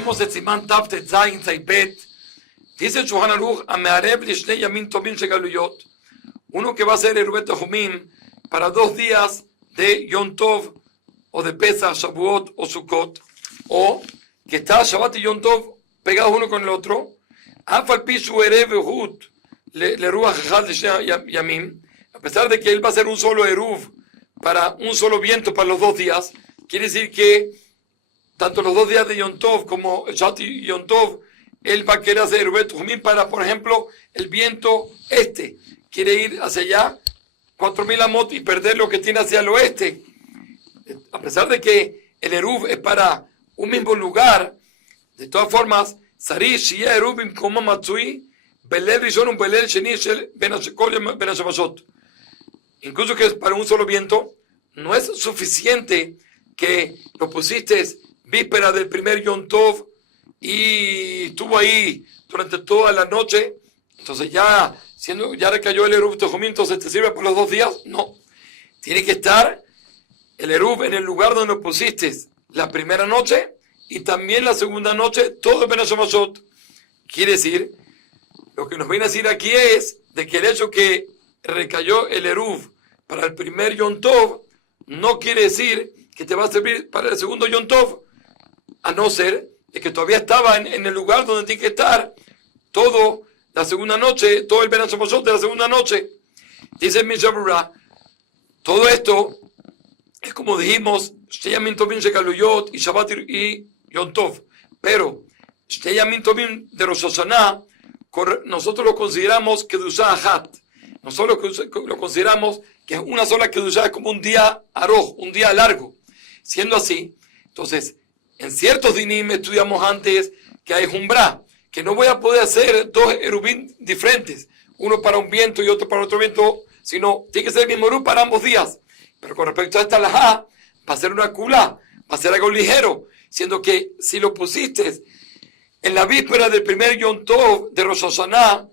Dijimos el Simán Taftet Zayin Zaibet. Dice el Shulchan Aruch, Amearev Lishnei Yamin Tovim Shegaluyot, uno que va a hacer Erubet Tehumim para 2 días de Yom Tov, o de Pesach, Shavuot o Sukkot, o que está Shabbat y Yom Tov pegados uno con el otro, Afal Pishu Erev Ehut, le Ruach Echad Lishnei Yamim, a pesar de que él va a hacer un solo Eruv para un solo viento para los 2 días, quiere decir que tanto los 2 días de Yom Tov como Shabbat y Yom Tov, él va a querer hacer Erubet Tehumim para, por ejemplo, el viento este, quiere ir hacia allá, 4.000 amot y perder lo que tiene hacia el oeste. A pesar de que el Eruv es para un mismo lugar, de todas formas, Sari, Shia, Eruvim, como Matsui, Belel Rishon, Belel Sheni, Ben HaShavashot. Incluso que es para un solo viento, no es suficiente que lo pusiste víspera del primer Yom Tov y estuvo ahí durante toda la noche, entonces ya recayó el Eruv Tehumim, entonces te sirve por los 2 días. No, tiene que estar el Eruv en el lugar donde lo pusiste la primera noche y también la segunda noche, todo Ben HaShavashot. Quiere decir, lo que nos viene a decir aquí es de que el hecho que recayó el Eruv para el primer Yom Tov no quiere decir que te va a servir para el segundo Yom Tov, a no ser de que todavía estaba en el lugar donde tiene que estar todo la segunda noche, todo el Ben HaShavashot de la segunda noche. Dice Mishnah Berurah, todo esto es como dijimos, Shtei Yamim Tovim Shegaluyot y Shabbat y Yom Tov, pero Shtei Yamim Tovim de Rosh Hashanah nosotros lo consideramos Kedushá Ahat. Nosotros lo consideramos que es una sola Kedushá, es como un día aroj, un día largo. Siendo así, entonces, en ciertos dinim estudiamos antes que hay Jumbrá, que no voy a poder hacer 2 erubín diferentes, uno para un viento y otro para otro viento, sino tiene que ser el mismo erub para ambos días. Pero con respecto a esta alajá, va a ser una kulá, va a ser algo ligero, siendo que si lo pusiste en la víspera del primer Yom Tov de Rosh Hashanah,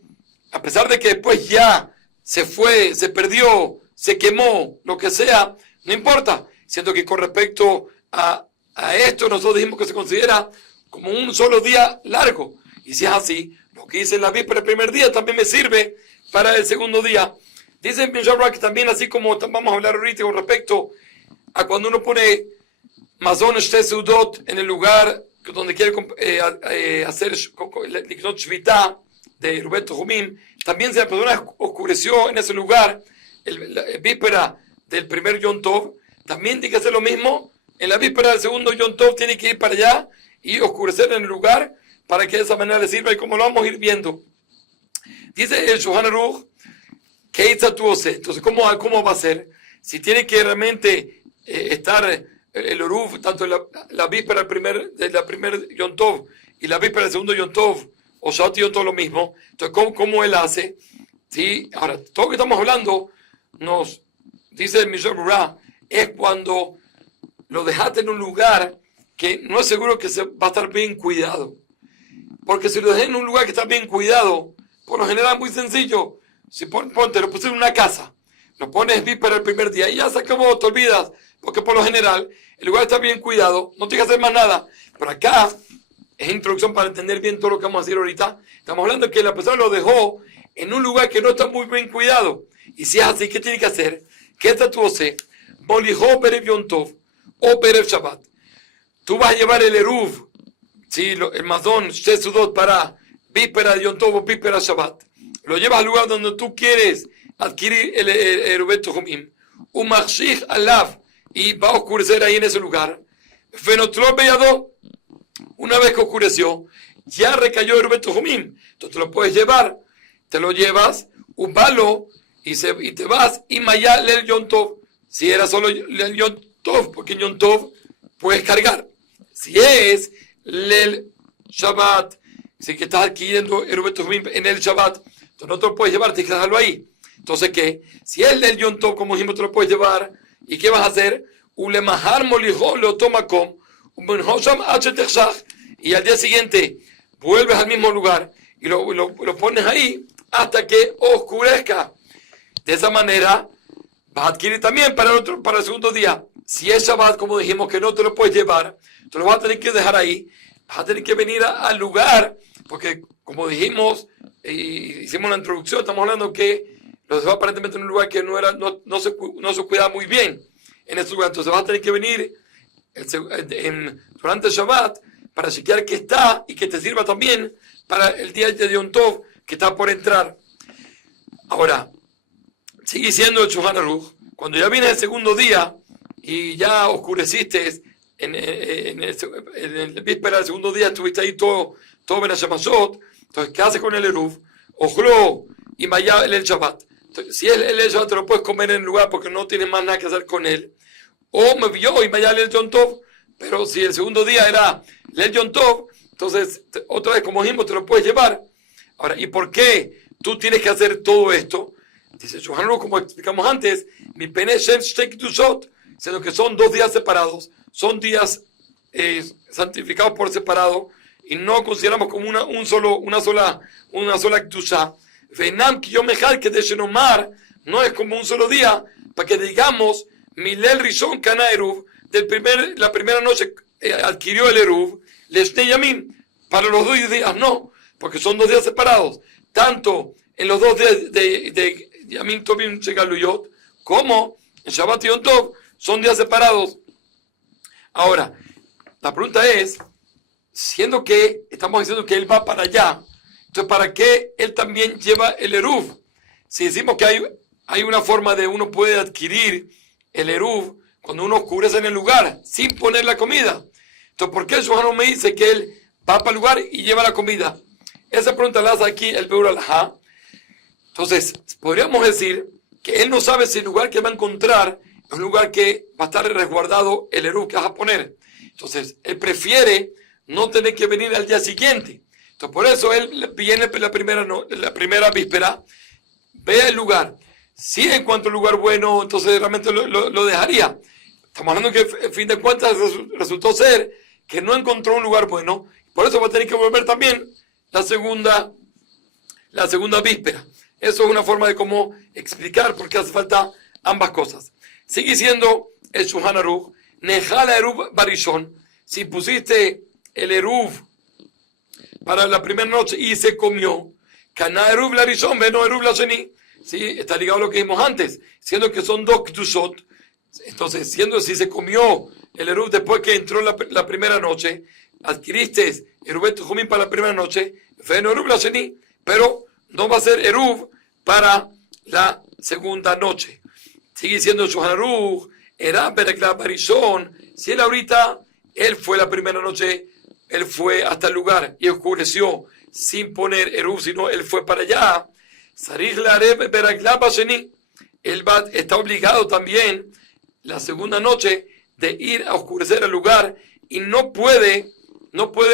a pesar de que después ya se fue, se perdió, se quemó, lo que sea, no importa, siendo que con respecto a esto nosotros dijimos que se considera como un solo día largo. Y si es así, lo que hice en la víspera del primer día también me sirve para el segundo día. Dicen que también, así como vamos a hablar ahorita con respecto a cuando uno pone Mazon Shte Seudot en el lugar donde quiere hacer Liknot Shvita de Erubet Tehumim, también si la persona oscureció en ese lugar la víspera del primer Yom Tov, también tiene que hacer lo mismo. En la víspera del segundo Yom Tov tiene que ir para allá y oscurecer en el lugar para que de esa manera le sirva, y como lo vamos a ir viendo. Dice el Shulchan Aruch, entonces, ¿cómo va a ser? Si tiene que realmente estar el Eruv, tanto en la víspera de la primer Yom Tov y la víspera del segundo Yom Tov, o Shabbat y Yom Tov lo mismo, entonces, ¿cómo él hace? ¿Sí? Ahora, todo lo que estamos hablando, nos dice el Mishnah Berurah, es cuando lo dejaste en un lugar que no es seguro que va a estar bien cuidado. Porque si lo dejé en un lugar que está bien cuidado, por lo general es muy sencillo. Si lo pusiste en una casa, lo pones víspera el primer día y ya se acabó, te olvidas. Porque por lo general el lugar está bien cuidado, no tienes que hacer más nada. Pero acá es introducción para entender bien todo lo que vamos a decir ahorita. Estamos hablando de que la persona lo dejó en un lugar que no está muy bien cuidado. Y si es así, ¿qué tiene que hacer? ¿Qué tatuose? Bolijó Perev Yom Tov o Perev Shabbat. Tú vas a llevar el Eruv, ¿sí? El Mazón Shte Sudot para víspera de Yom Tov o víspera Shabbat. Lo llevas al lugar donde tú quieres adquirir el Erubet Tehumim. Un Machshich Alav, y va a oscurecer ahí en ese lugar. Fenotrol Beyado, una vez que oscureció, ya recayó el Erubet Tehumim. Entonces te lo puedes llevar, te lo llevas, un palo, y te vas, y Maya Lel Yom Tov. Si era solo Lel Yom Tov, porque en Yom Tov puedes cargar. Si es Lel Shabbat, si que estás adquiriendo Erubet Tehumim en el Shabbat, entonces no te lo puedes llevar, tienes que dejarlo ahí. Entonces, ¿qué? Si es del Yom Tov, como dijimos, te lo puedes llevar. ¿Y qué vas a hacer? Y al día siguiente vuelves al mismo lugar y lo pones ahí hasta que oscurezca. De esa manera vas a adquirir también para el segundo día. Si es Shabbat, como dijimos, que no te lo puedes llevar, te lo vas a tener que dejar ahí. vas a tener que venir al lugar, porque como dijimos, hicimos una introducción, estamos hablando que los dejó aparentemente en un lugar que no se cuidaba muy bien en ese lugar. Entonces vas a tener que venir durante el Shabbat para chequear que está y que te sirva también para el día de Yom Tov que está por entrar. Ahora, sigue siendo el Shulchan Aruch, cuando ya viene el segundo día y ya oscureciste en el víspera del segundo día, estuviste ahí todo Ben Hashamashot, entonces ¿qué haces con el Eruv? Ojlo y Maya el Shabbat. Entonces, si el Shabbat te lo puedes comer en el lugar porque no tienes más nada que hacer con él, o me vio y Maya el Yom Tov, pero si el segundo día era el Yom Tov, entonces otra vez como dijimos te lo puedes llevar. Ahora, ¿y por qué tú tienes que hacer todo esto? Dice Shulchan Aruch, como explicamos antes, mi pene shem shtek kedushot, sino que son 2 días separados, son días santificados por separado, y no consideramos como una sola kedusha. Venam ki yom echad kedei shenomar, no es como un solo día, para que digamos, milel rishon kana eruv, la primera noche adquirió el eruv, leshnei yamim, para los 2 días no, porque son 2 días separados, tanto en los 2 días de Yamim Tovim Shegaluyot, como en Shabbat y Yom Tov, son días separados. Ahora, la pregunta es, siendo que estamos diciendo que él va para allá, entonces ¿para qué él también lleva el Eruv? Si decimos que hay una forma de uno puede adquirir el Eruv cuando uno oscurece en el lugar, sin poner la comida. Entonces, ¿por qué el Shulchan Aruch me dice que él va para el lugar y lleva la comida? Esa pregunta la hace aquí el Beur Alajá. Entonces, podríamos decir que él no sabe si el lugar que va a encontrar es un lugar que va a estar resguardado el eruv que vas a poner. Entonces, él prefiere no tener que venir al día siguiente. Entonces, por eso él viene la primera víspera, ve el lugar. Si encuentra un lugar bueno, entonces realmente lo dejaría. Estamos hablando que, en fin de cuentas, resultó ser que no encontró un lugar bueno. Por eso va a tener que volver también la segunda víspera. Eso es una forma de cómo explicar por qué hace falta ambas cosas. Sigue siendo el Shulchan Aruch, Nejala Eruv Barishon. Si pusiste el Eruv para la primera noche y se comió, Kana Eruv Larishon, Veno Eruv Lasheni. Sí, está ligado a lo que vimos antes, siendo que son 2 kedushot. Entonces, si se comió el Eruv después que entró la primera noche, adquiriste Eruv Tejumim para la primera noche, Veno Eruv Lasheni, pero no va a ser Eruv para la segunda noche. Sigue siendo Shulchan Aruch, Era Bereklav Barishon. Si él fue la primera noche, él fue hasta el lugar y oscureció sin poner Eruv, sino él fue para allá. Sarich Larev Bereklav Basheni. Él está obligado también la segunda noche de ir a oscurecer el lugar y no puede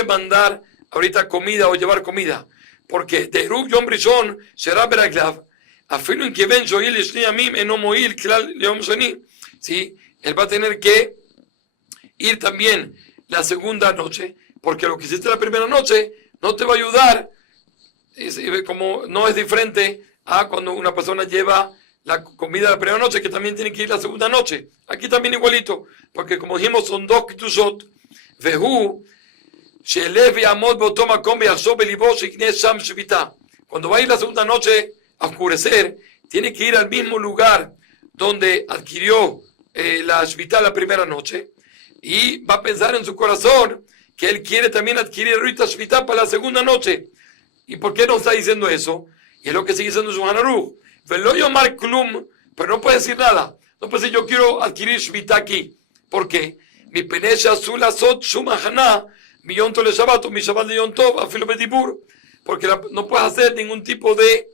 mandar ahorita comida o llevar comida. Porque de Eruv Yom Rishon será Bereklav. Afilo en que ven Joel y Shniamim en Omoil Klal Yom Sheni. Sí, él va a tener que ir también la segunda noche, porque lo que hiciste la primera noche no te va a ayudar, como no es diferente a cuando una persona lleva la comida la primera noche, que también tiene que ir la segunda noche. Aquí también igualito, porque como dijimos son 2 kedushot. Vehu Shelev Yamod Beoto Makom Veyachshov Belibo Shekneh Sham Shvita. Cuando va a ir la segunda noche a oscurecer, tiene que ir al mismo lugar donde adquirió la Shvita la primera noche, y va a pensar en su corazón que él quiere también adquirir ahorita Shvita para la segunda noche. ¿Y por qué no está diciendo eso? Y es lo que sigue diciendo Shulchan Aruch. Velo yomar klum, pero no puede decir nada. No puede decir yo quiero adquirir Shvita aquí. ¿Por qué? Mi penesha azul azot shumahana mi yom tov le Shabbat o mi Shabbat le yom tov afilo bedibur. Porque no puedes hacer ningún tipo de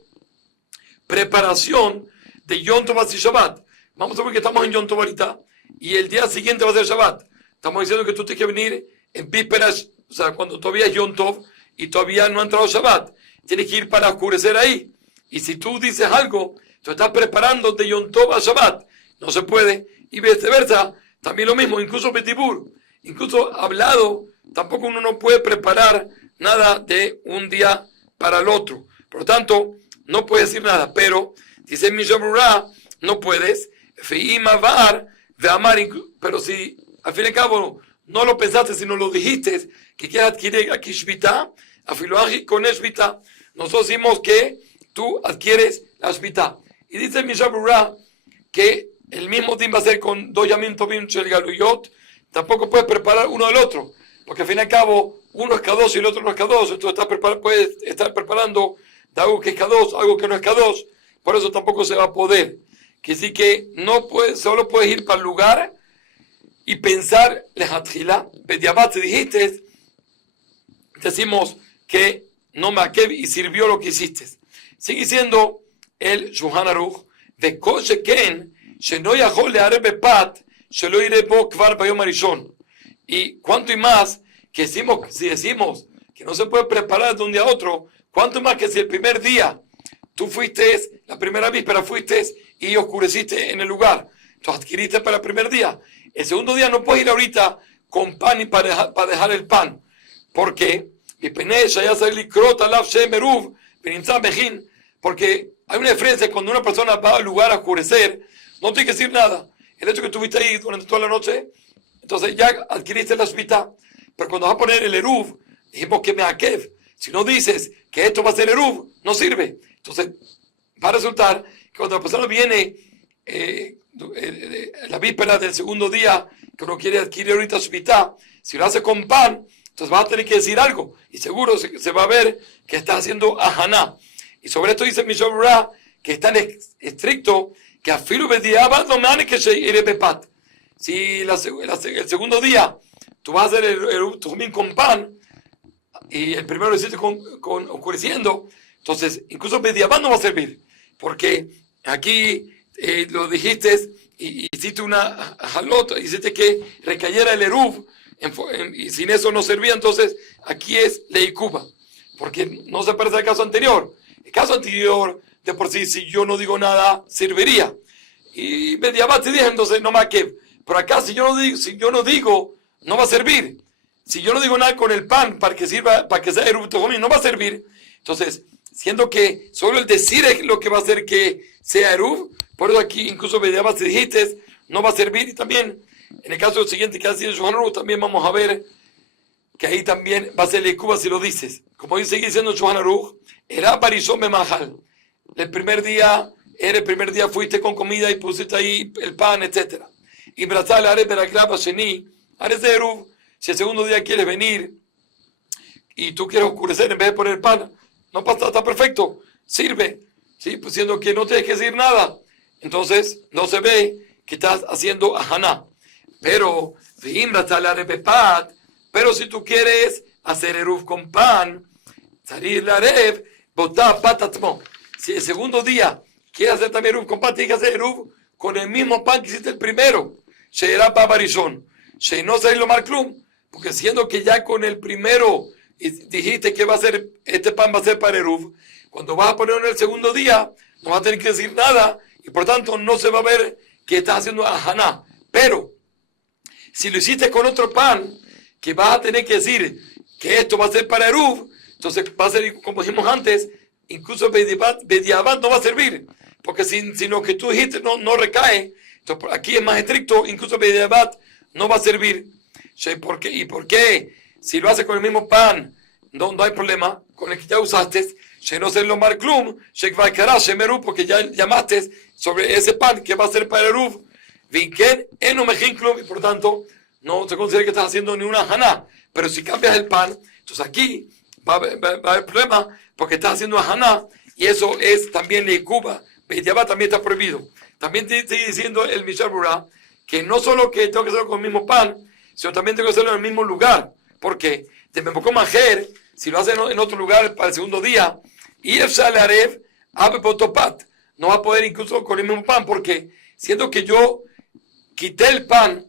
preparación de Yom Tov y Shabbat. Vamos a ver que estamos en Yom Tov ahorita y el día siguiente va a ser Shabbat. Estamos diciendo que tú tienes que venir en vísperas, o sea, cuando todavía es Yom Tov y todavía no ha entrado Shabbat. Tienes que ir para oscurecer ahí. Y si tú dices algo, tú estás preparando de Yom Tov a Shabbat. No se puede. Y viceversa, también lo mismo, incluso Betibur, incluso hablado, tampoco uno no puede preparar nada de un día para el otro. Por lo tanto, no puedes decir nada, pero dice Mishamurah, no puedes, pero si al fin y al cabo no lo pensaste, sino lo dijiste, que quieres adquirir aquí Shvita, afiloaji con Shvita. Nosotros decimos que tú adquieres la Shvita. Y dice Mishnah Berurah que el mismo team va a ser con 2 Yamim Tovim Shel Galuyot. Tampoco puedes preparar uno del otro, porque al fin y al cabo uno es Kadosh y el otro no es Kadosh. Entonces puedes estar preparando de algo que es Kadosh, algo que no es Kadosh. Por eso tampoco se va a poder. Que sí que no puedes, solo puedes ir para el lugar y pensar, lejatjila, bediabat, si dijiste, decimos que no me aquev y sirvió lo que hiciste. Sigue diciendo el Shulchan Aruch, de Kosheken, sheno yachol le'arev bepat, shelo yire bo kvar bayom harishon. Y cuánto y más que si decimos que no se puede preparar de un día a otro, cuánto más que si el primer día tú fuiste, la primera víspera fuiste y oscureciste en el lugar, tú adquiriste para el primer día. El segundo día no puedes ir ahorita con pan y para dejar el pan. ¿Por qué? Porque hay una diferencia cuando una persona va al lugar a oscurecer, no tiene que decir nada. El hecho que estuviste ahí durante toda la noche, entonces ya adquiriste la shvita. Pero cuando vas a poner el eruv, dijimos que me akev. Si no dices que esto va a ser eruv, no sirve. Entonces va a resultar que cuando la persona viene la víspera del segundo día, que uno quiere adquirir ahorita shvita, si lo hace con pan, entonces vas a tener que decir algo. Y seguro se va a ver que estás haciendo ahaná. Y sobre esto dice Mishnah Berurah que es tan estricto que afilu bediabat no me que se iré bepat. Si el segundo día tú vas a hacer el tujumín con pan y el primero lo hiciste con oscureciendo, entonces incluso bediabat no va a servir. Porque aquí lo dijiste y hiciste una halot, hiciste que recayera el eruv y sin eso no servía. Entonces aquí es leikuba, porque no se parece al caso anterior. El caso anterior, de por sí, si yo no digo nada, serviría. Y Bediabat te dije, entonces no me aquev. Pero acá, si yo no digo, no va a servir. Si yo no digo nada con el pan para que sirva, para que sea eruv tojomim, no va a servir. Entonces, siendo que solo el decir es lo que va a hacer que sea eruv, por eso aquí incluso Bediabat te dijiste, no va a servir. Y también, en el caso siguiente que ha sido Shulchan Aruch, también vamos a ver que ahí también va a ser leikuba si lo dices. Como dice diciendo Shulchan Aruch, era barizón memajal. El primer día fuiste con comida y pusiste ahí el pan, etc. Y brazal haré beraklava sheni, haré eruv. Si el segundo día quieres venir y tú quieres oscurecer en vez de poner el pan, no pasa, está perfecto, sirve. ¿Sí? Pues siendo que no tienes que decir nada, entonces no se ve que estás haciendo ahaná. Pero pero si tú quieres hacer eruv con pan, salir la arev, botar patatmo. Si el segundo día quieres hacer también eruv con pan, tienes que hacer eruv con el mismo pan que hiciste el primero. Sheirá babarizón. No salir lo mal clum. Porque siendo que ya con el primero dijiste que este pan va a ser para eruv, cuando vas a ponerlo en el segundo día, no vas a tener que decir nada y por tanto no se va a ver que estás haciendo ahaná. Pero si lo hiciste con otro pan, que vas a tener que decir que esto va a ser para eruv, entonces va a ser, como dijimos antes, incluso bediabat no va a servir, porque si lo que tú dijiste no recae, entonces aquí es más estricto, incluso bediabat no va a servir. ¿Y por qué? Si lo haces con el mismo pan, no hay problema, con el que ya usaste, no ser lo marklum, porque ya llamaste sobre ese pan que va a ser para eruv, vinken eno mejin klum, y por tanto no se considera que estás haciendo ni una haná. Pero si cambias el pan, entonces aquí va a haber problema porque estás haciendo haná y eso es también leikuba. Bediabat también está prohibido. También te estoy diciendo el Mishnah Berurah que no solo que tengo que hacerlo con el mismo pan, sino también tengo que hacerlo en el mismo lugar. ¿Por qué? Te me pongo majer, si lo haces en otro lugar para el segundo día, y el shalarev abe potopat, no va a poder incluso con el mismo pan, porque siendo que yo quité el pan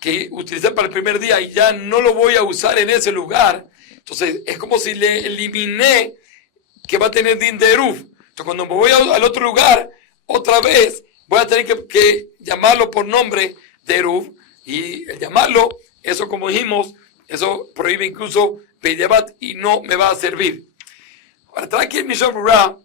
que utilicé para el primer día y ya no lo voy a usar en ese lugar, entonces es como si le eliminé que va a tener din de eruv. Entonces cuando me voy al otro lugar, otra vez voy a tener que llamarlo por nombre de eruv, y el llamarlo, eso como dijimos, eso prohíbe incluso bediabat y no me va a servir. Ahora trae aquí en Mishnah Berurah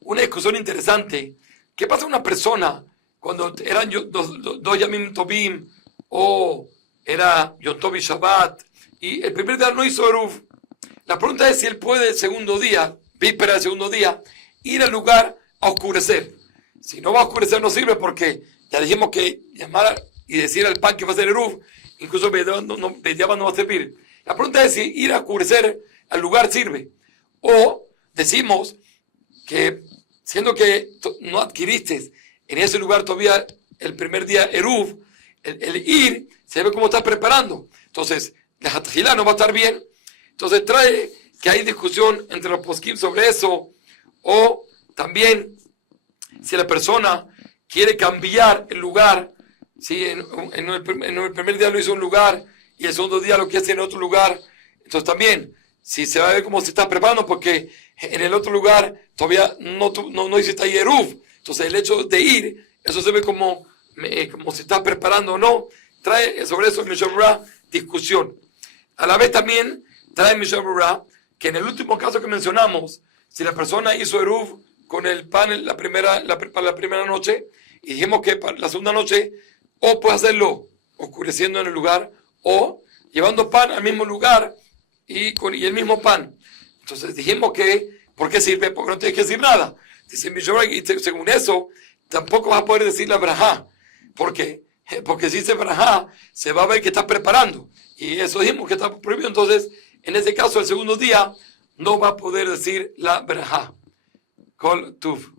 una discusión interesante. ¿Qué pasa a una persona cuando eran dos Yamim Tovim o era Yom Tov y Shabbat, y el primer día no hizo Eruv. La pregunta es si él puede el segundo día, víspera del segundo día, ir al lugar a oscurecer. Si no va a oscurecer no sirve porque ya dijimos que llamar y decir al pan que va a ser Eruv, incluso Bediaba no va a servir. La pregunta es si ir a oscurecer al lugar sirve. O decimos que siendo que no adquiriste en ese lugar todavía el primer día Eruv, el ir se ve como estás preparando. Entonces, la Hatjilá no va a estar bien. Entonces trae que hay discusión entre los poskim sobre eso. O también si la persona quiere cambiar el lugar, ¿sí? en el primer día lo hizo en un lugar y el segundo día lo quiere hacer en otro lugar. Entonces también, si se va a ver cómo se está preparando, porque en el otro lugar todavía no hiciste ahí Eruv. Entonces el hecho de ir, eso se ve como se está preparando o no. Trae sobre eso en Mishnah Berurah discusión. A la vez también trae en Mishnah Berurah que en el último caso que mencionamos, si la persona hizo Eruv con el pan para la primera noche, y dijimos que para la segunda noche, o puede hacerlo oscureciendo en el lugar, o llevando pan al mismo lugar y el mismo pan. Entonces dijimos que, ¿por qué sirve? Porque no tienes que decir nada. Dice Mishnah, y según eso, tampoco vas a poder decir la brajá. ¿Por qué? Porque si dice brajá, se va a ver que estás preparando. Y eso dijimos que está prohibido. Entonces, en ese caso, el segundo día, no va a poder decir la brajá. Kol Tuv.